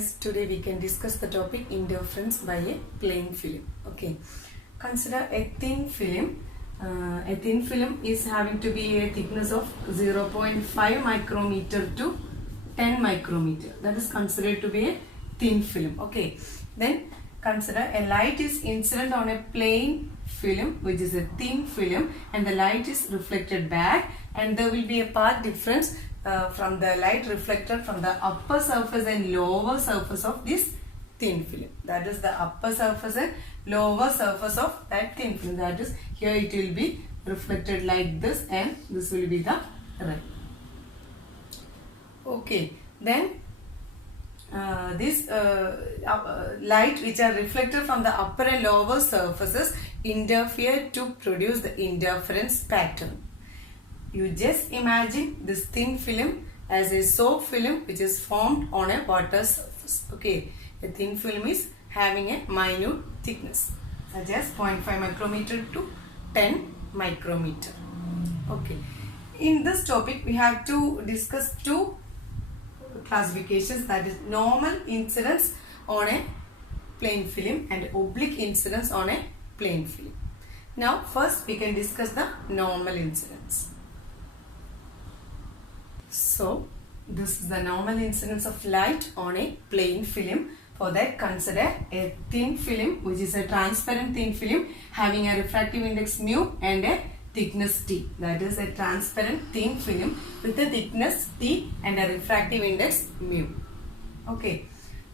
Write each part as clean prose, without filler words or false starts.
Yes, today we can discuss the topic interference by a plane film. Okay, consider a thin film. A thin film is having to be a thickness of 0.5 micrometer to 10 micrometer. That is considered to be a thin film. Okay, then consider a light is incident on a plane film, which is a thin film, and the light is reflected back, and there will be a path difference from the light reflected from the upper surface and lower surface of this thin film. That is the upper surface and lower surface of that thin film. That is, here it will be reflected like this, and this will be the ray. Okay, then this light which are reflected from the upper and lower surfaces interfere to produce the interference pattern. You just imagine this thin film as a soap film which is formed on a water surface. Okay, a thin film is having a minute thickness such as 0.5 micrometer to 10 micrometer. Okay, in this topic we have to discuss two classifications, that is normal incidence on a plane film and oblique incidence on a plane film. Now first we can discuss the normal incidence. So this is the normal incidence of light on a plane film. For that, consider a thin film which is a transparent thin film having a refractive index mu and a thickness T. That is a transparent thin film with a thickness T and a refractive index mu. Okay.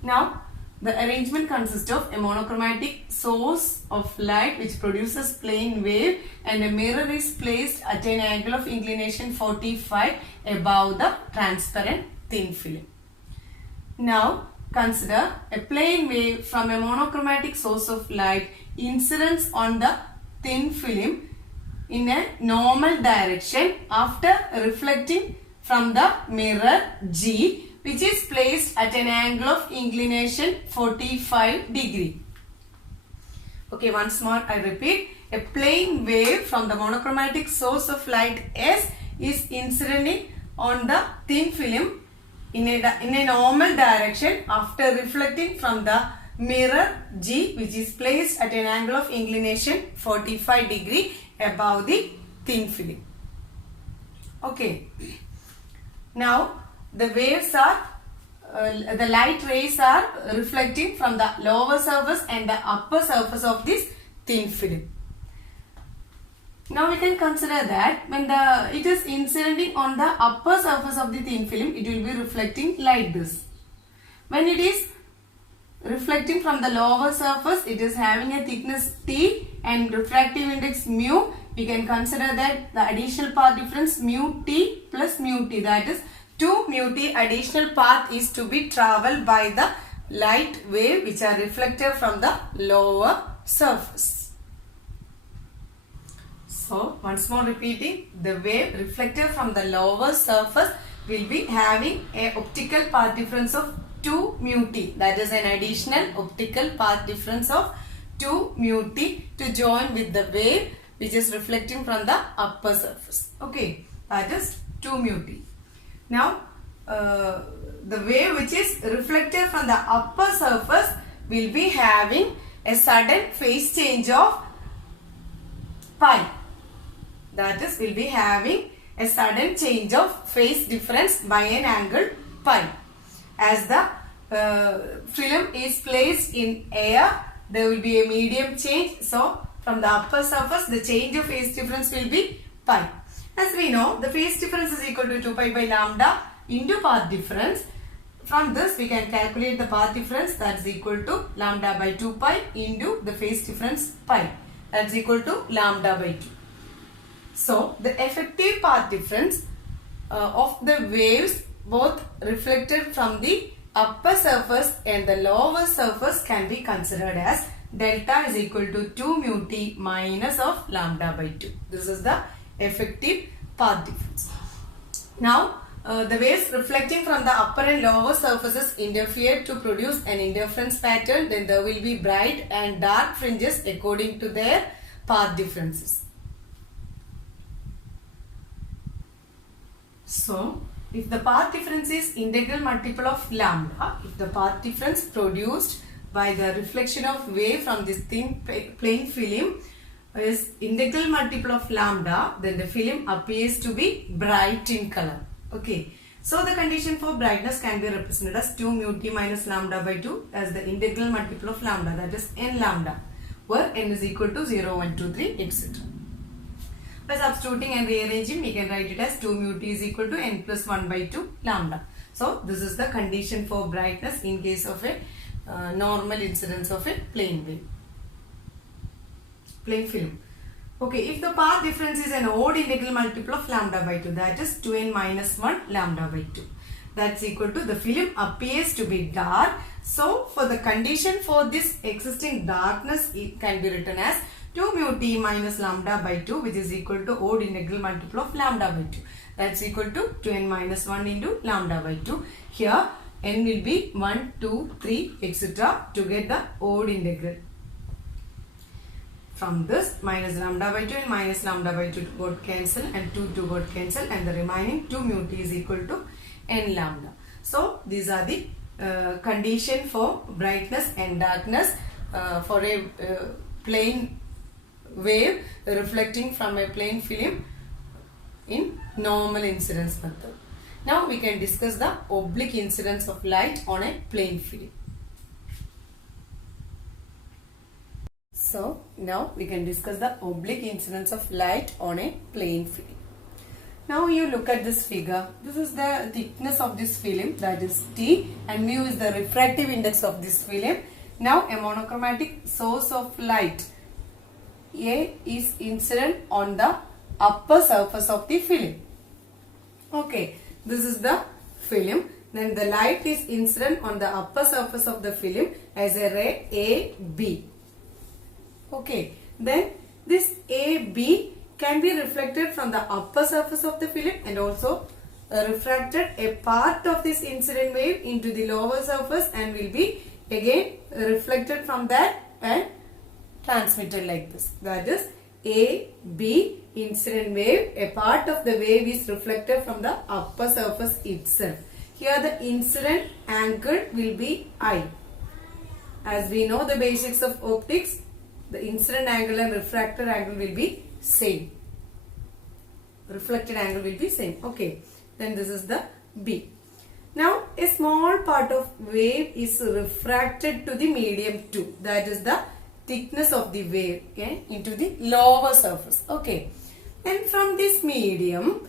Now the arrangement consists of a monochromatic source of light which produces plane wave, and a mirror is placed at an angle of inclination 45 above the transparent thin film. Now consider a plane wave from a monochromatic source of light incidence on the thin film in a normal direction after reflecting from the mirror G, which is placed at an angle of inclination 45 degree. Okay, once more I repeat. A plane wave from the monochromatic source of light S is incidenting on the thin film in a normal direction after reflecting from the mirror G, which is placed at an angle of inclination 45 degree above the thin film. Okay. Now the waves are the light rays are reflecting from the lower surface and the upper surface of this thin film. Now we can consider that when it is incidenting on the upper surface of the thin film, it will be reflecting like this. When it is reflecting from the lower surface, it is having a thickness T and refractive index mu. We can consider that the additional path difference mu T plus mu T, that is 2 mu T additional path is to be travelled by the light wave which are reflected from the lower surface. So once more repeating, the wave reflected from the lower surface will be having a optical path difference of 2 mu T, that is an additional optical path difference of 2 mu T to join with the wave which is reflecting from the upper surface. Okay, that is 2 mu T. Now the wave which is reflected from the upper surface will be having a sudden phase change of pi. That is, will be having a sudden change of phase difference by an angle pi. As the film is placed in air, there will be a medium change. So from the upper surface, the change of phase difference will be pi. As we know, the phase difference is equal to 2 pi by lambda into path difference. From this, we can calculate the path difference, that is equal to lambda by 2 pi into the phase difference pi, that is equal to lambda by 2. So the effective path difference of the waves both reflected from the upper surface and the lower surface can be considered as delta is equal to 2 mu T minus of lambda by 2. This is the effective path difference. Now the waves reflecting from the upper and lower surfaces interfere to produce an interference pattern. Then there will be bright and dark fringes according to their path differences. So if the path difference is integral multiple of lambda, if the path difference produced by the reflection of wave from this thin plane film is integral multiple of lambda, then the film appears to be bright in color. Okay. So the condition for brightness can be represented as 2 mu t minus lambda by 2 as the integral multiple of lambda, that is n lambda, where n is equal to 0, 1, 2, 3, etc. By substituting and rearranging, we can write it as 2 mu t is equal to n plus 1 by 2 lambda. So this is the condition for brightness in case of a normal incidence of a plane wave, plane film. Okay, if the path difference is an odd integral multiple of lambda by 2, that is 2n minus 1 lambda by 2, that's equal to the film appears to be dark. So for the condition for this existing darkness, it can be written as 2 mu t minus lambda by 2, which is equal to odd integral multiple of lambda by 2. That's equal to 2n minus 1 into lambda by 2. Here n will be 1, 2, 3, etc. to get the odd integral. From this, minus lambda by 2 and minus lambda by 2 got cancel and 2 got cancel, and the remaining 2 mu t is equal to n lambda. So these are the condition for brightness and darkness for a plane wave reflecting from a plane film in normal incidence method. Now we can discuss the oblique incidence of light on a plane film. So now we can discuss the oblique incidence of light on a plane film. Now you look at this figure. This is the thickness of this film, that is T, and mu is the refractive index of this film. Now a monochromatic source of light A is incident on the upper surface of the film. Okay, this is the film. Then the light is incident on the upper surface of the film as a ray AB. Okay, then this AB can be reflected from the upper surface of the film and also refracted a part of this incident wave into the lower surface and will be again reflected from that and transmitted like this. That is AB incident wave, a part of the wave is reflected from the upper surface itself. Here the incident angle will be I. As we know the basics of optics, the incident angle and refracted angle will be same. Reflected angle will be same. Okay. Then this is the B. Now a small part of wave is refracted to the medium 2. That is the thickness of the wave, okay, into the lower surface. Okay. And from this medium,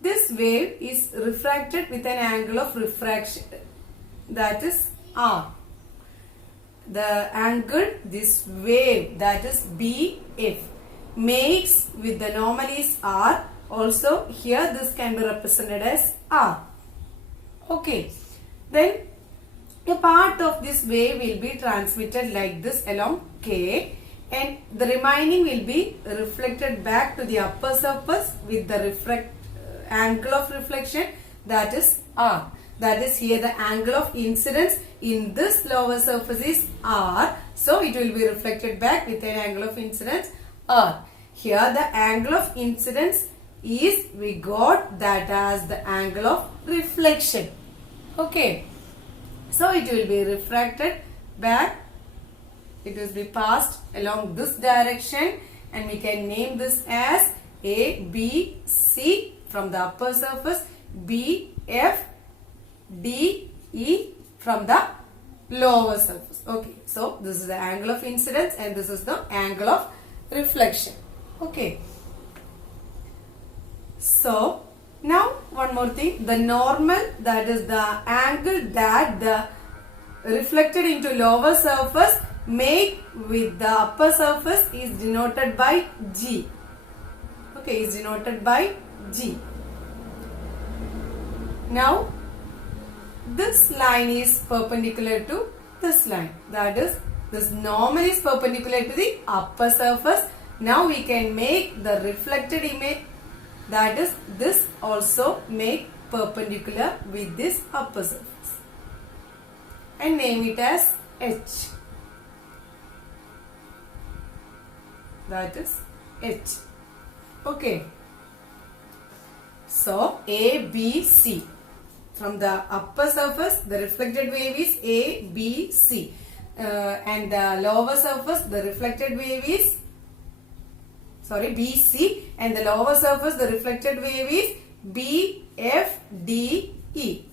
this wave is refracted with an angle of refraction, that is R. The angle this wave, that is BF, makes with the normal is R. Also here this can be represented as R. Okay. Then a part of this wave will be transmitted like this along K, and the remaining will be reflected back to the upper surface with the angle of reflection, that is R. That is here the angle of incidence in this lower surface is R. So it will be reflected back with an angle of incidence R. Here the angle of incidence is, we got that as the angle of reflection. Okay. So it will be refracted back. It will be passed along this direction, and we can name this as A, B, C from the upper surface, B, F, D, E from the lower surface. Okay. So this is the angle of incidence and this is the angle of reflection. Okay. So now one more thing, the normal, that is the angle that the reflected into lower surface make with the upper surface is denoted by G. Okay, is denoted by G. Now this line is perpendicular to this line, that is this normal is perpendicular to the upper surface. Now we can make the reflected image, that is this also make perpendicular with this upper surface and name it as H. That is H. Okay. So ABC. From the upper surface, the reflected wave is ABC. And the lower surface, the reflected wave is BC, and the lower surface, the reflected wave is BFDE.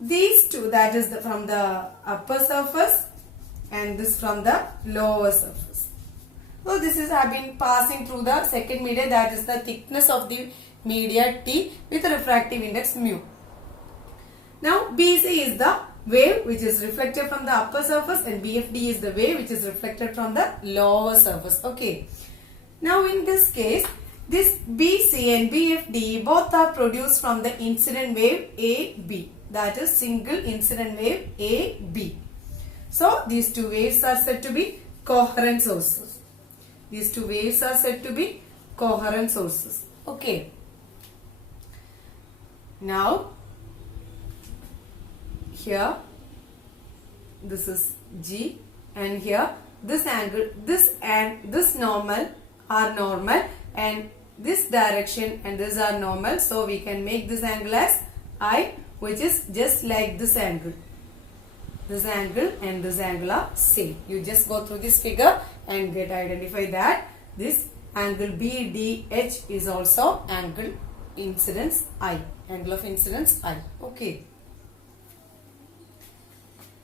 These two, that is from the upper surface and this from the lower surface. So this is have been passing through the second media, that is the thickness of the media T with a refractive index mu. Now BC is the wave which is reflected from the upper surface, and BFD is the wave which is reflected from the lower surface. Okay. Now in this case, this BC and BFD both are produced from the incident wave AB. That is single incident wave AB. So these two waves are said to be coherent sources. These two waves are said to be coherent sources. Okay. Now here this is G, and here this angle, this and this normal are normal, and this direction and this are normal. So we can make this angle as I, which is just like this angle. This angle and this angle are same. You just go through this figure and identify that this angle BDH is also angle incidence I. Angle of incidence I. Okay.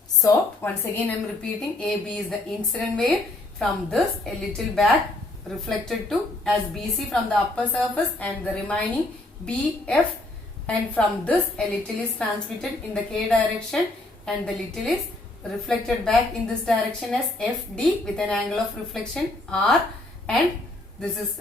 So once again I am repeating, AB is the incident wave. From this a little back reflected to as BC from the upper surface, and the remaining BF, and from this a little is transmitted in the K direction, and the little is reflected back in this direction as FD with an angle of reflection R, and this is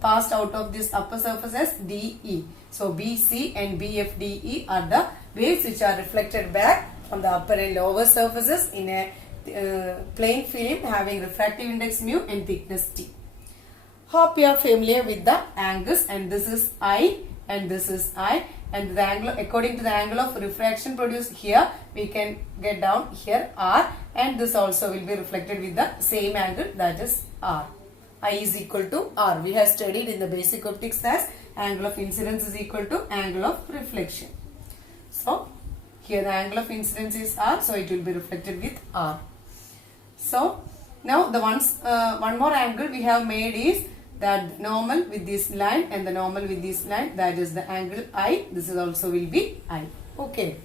passed out of this upper surface as DE. So BC and BFDE are the waves which are reflected back from the upper and lower surfaces in a plane film having refractive index mu and thickness T. Hope you are familiar with the angles, and this is I and this is I, and the angle according to the angle of refraction produced here we can get down here R, and this also will be reflected with the same angle, that is R. I is equal to R. We have studied in the basic optics as angle of incidence is equal to angle of reflection. So here the angle of incidence is R, so it will be reflected with R. So now the one more angle we have made is that normal with this line and the normal with this line, that is the angle I. This is also will be I. Okay.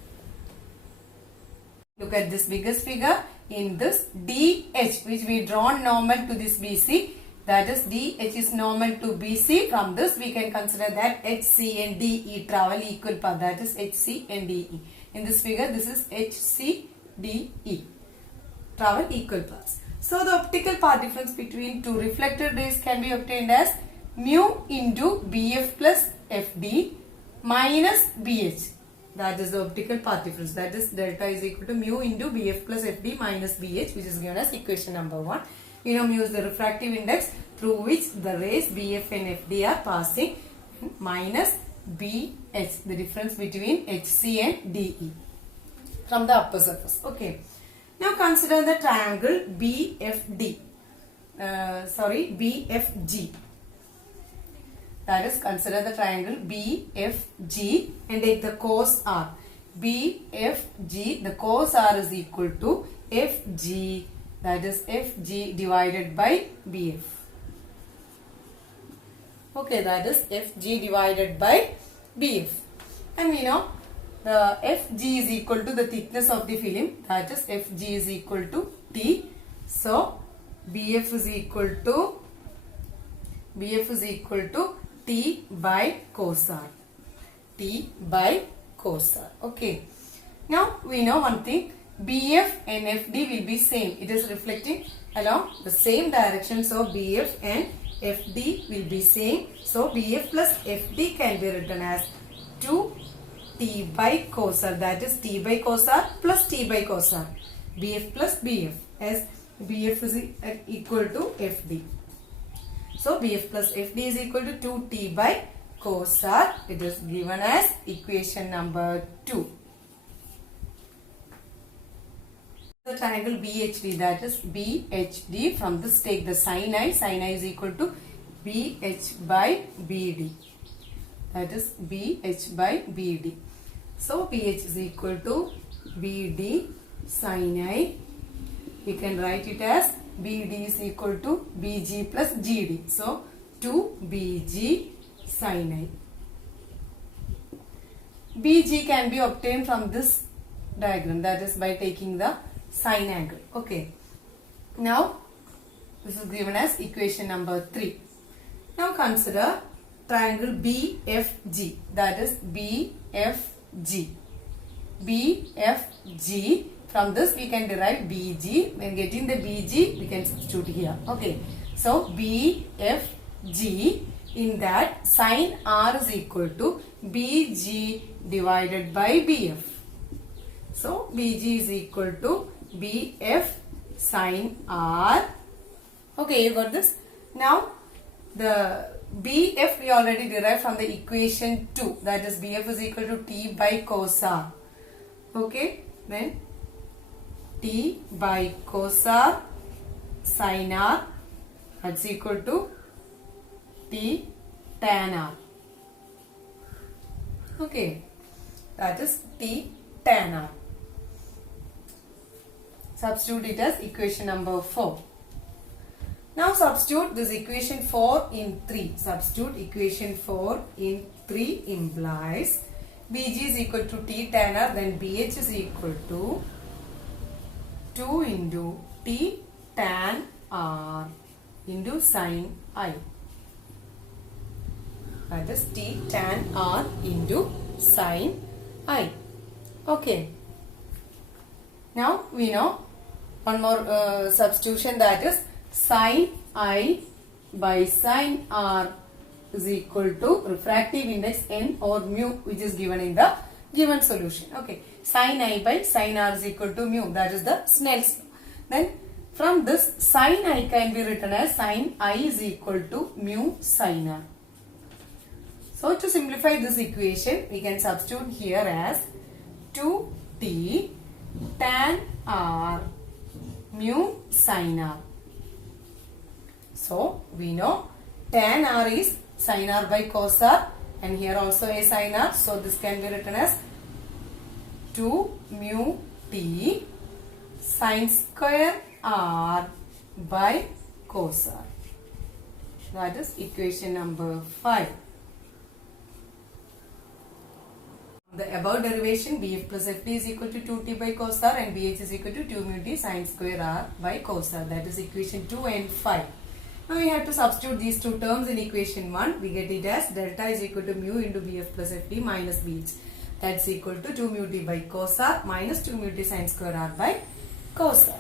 Look at this biggest figure. In this DH, which we drawn normal to this BC, that is DH is normal to BC. From this we can consider that HC and DE travel equal path, that is HC and DE. In this figure, this is HCDE. Travel equal paths. So the optical path difference between two reflected rays can be obtained as mu into BF plus FD minus BH. That is the optical path difference. That is delta is equal to mu into BF plus FD minus BH, which is given as equation number 1. You know, mu is the refractive index through which the rays BF and FD are passing, minus BH, the difference between HC and DE from the upper surface. Okay. Now consider the triangle BFG. That is, consider the triangle BFG and take the cos R. BFG, the cos R is equal to FG, that is FG divided by BF. Okay, that is FG divided by BF. And we know the FG is equal to the thickness of the film, that is FG is equal to T. So BF is equal to T by cos R. T by cos R. Okay. Now we know one thing, BF and FD will be same. It is reflecting along the same direction. So BF and FD will be same. So BF plus FD can be written as 2T by cos R, that is T by cos R plus T by cos R. BF plus BF, as BF is equal to FD. So BF plus FD is equal to 2T by cos R. It is given as equation number 2. The triangle BHD, that is BHD, from this take the sin I. Sin I is equal to BH by BD. that is BH by BD. So BH is equal to BD sin I. We can write it as BD is equal to BG plus GD. So 2BG sin I. BG can be obtained from this diagram, that is by taking the sine angle. Okay. Now this is given as equation number 3. Now consider triangle BFG, that is BFG. BFG, from this we can derive BG. When getting the BG we can substitute here. Okay. So BFG, in that sin R is equal to BG divided by BF. So BG is equal to BF sin R. Okay, you got this? Now the BF we already derived from the equation 2, that is BF is equal to T by cos R. Okay, then T by cos R sin R, that's equal to T tan R. Okay, that is T tan R. Substitute it as equation number 4. Now substitute this equation 4 in 3. Substitute equation 4 in 3 implies BG is equal to T tan R, then BH is equal to 2 into T tan R into sin I. That is T tan R into sin I. Okay. Now we know one more substitution, that is sin I by sin R is equal to refractive index n or mu, which is given in the given solution. Okay. Sin I by sin R is equal to mu, that is the Snell's law. Then from this sin I can be written as sin I is equal to mu sin R. So to simplify this equation, we can substitute here as 2T tan R mu sin R. So we know tan R is sin R by cos R, and here also a sin R. So this can be written as 2 mu T sin square R by cos R. That is equation number 5. The above derivation, BF plus FT is equal to 2T by cos R and BH is equal to 2 mu T sin square R by cos R. That is equation 2 and 5. Now we have to substitute these two terms in equation 1. We get it as delta is equal to mu into BF plus FT minus BH. That's equal to 2 mu T by cos R minus 2 mu T sin square R by cos R.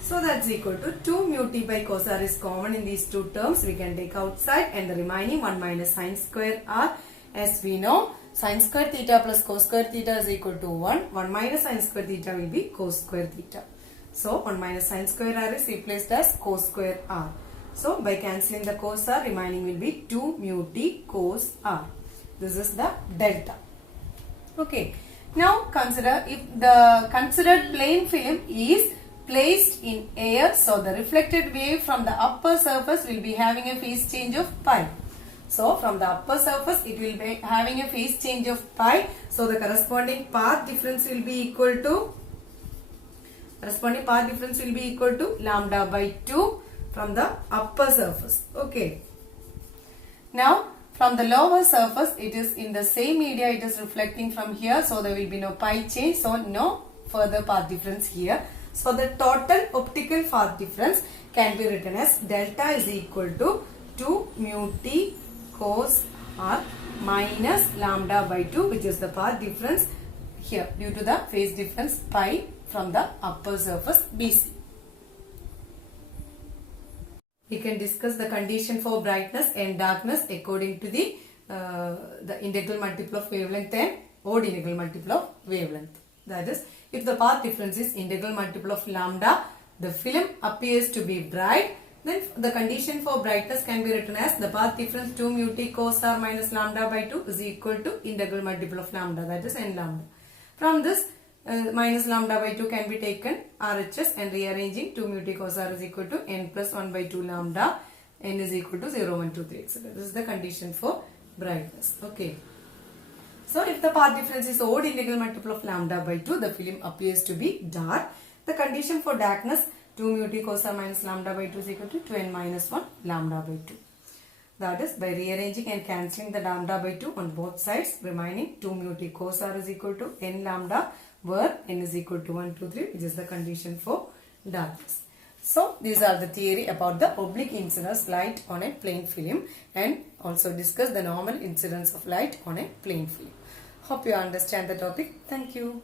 So that's equal to 2 mu T by cos R is common in these two terms. We can take outside, and the remaining 1 minus sin square R, as we know, sin square theta plus cos square theta is equal to 1. 1 minus sin square theta will be cos square theta. So 1 minus sin square R is replaced as cos square R. So by cancelling the cos R, remaining will be 2 mu T cos R. This is the delta. Okay. Now consider, if the considered plane film is placed in air, so the reflected wave from the upper surface will be having a phase change of pi. So from the upper surface it will be having a phase change of pi. So the corresponding path difference will be equal to lambda by 2 from the upper surface. Okay. Now from the lower surface, it is in the same media, it is reflecting from here, so there will be no pi change, so no further path difference here. So the total optical path difference can be written as delta is equal to 2 mu T cos R minus lambda by 2, which is the path difference here due to the phase difference pi from the upper surface BC. We can discuss the condition for brightness and darkness according to the integral multiple of wavelength and odd integral multiple of wavelength. That is, if the path difference is integral multiple of lambda, the film appears to be bright, then the condition for brightness can be written as the path difference 2 mu T cos R minus lambda by 2 is equal to integral multiple of lambda, that is n lambda. From this, minus lambda by 2 can be taken RHS, and rearranging 2 mu T cos R is equal to n plus 1 by 2 lambda, n is equal to 0, 1, 2, 3, etc. This is the condition for brightness. Okay. So if the path difference is odd integral multiple of lambda by 2, the film appears to be dark. The condition for darkness 2 mu t cos minus lambda by 2 is equal to 2n minus 1 lambda by 2. That is, by rearranging and cancelling the lambda by 2 on both sides, remaining 2 mu t cos r is equal to n lambda, where n is equal to 1, 2, 3, which is the condition for darkness. So these are the theory about the oblique incidence light on a plane film, and also discuss the normal incidence of light on a plane film. Hope you understand the topic. Thank you.